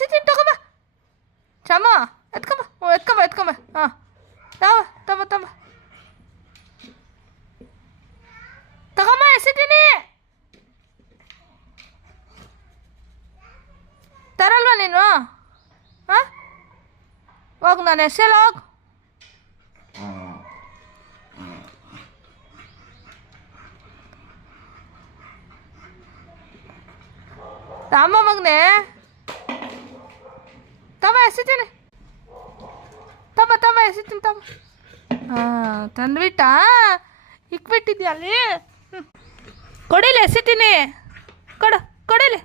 ಎಸಿತೀನಿ ತಗೊಂಬ ಚಮ್ಮ ಎತ್ಕೊಂಬ ಎತ್ಕೊಂಬ ಹಾಂ ತಮ್ಮ ತಗೊಂಬ ಎಸಿತೀನಿ ತರಲ್ವಾ ನೀನು ಹಾಂ ಹೋಗು ನಾನು ಎಸೆಲ್ಲ ಹೋಗು ರಾಮ ಮಗನೇ ಎಸಿತೀನಿ ಎಸಿತೀನಿ ಹಾಂ ತಂದ್ಬಿಟ್ಟ ಇಕ್ಬಿಟ್ಟಿದ್ಯಾ ಅಲ್ಲಿ ಕೊಡಿಲಿ ಎಸಿತೀನಿ ಕೊಡಿಲಿ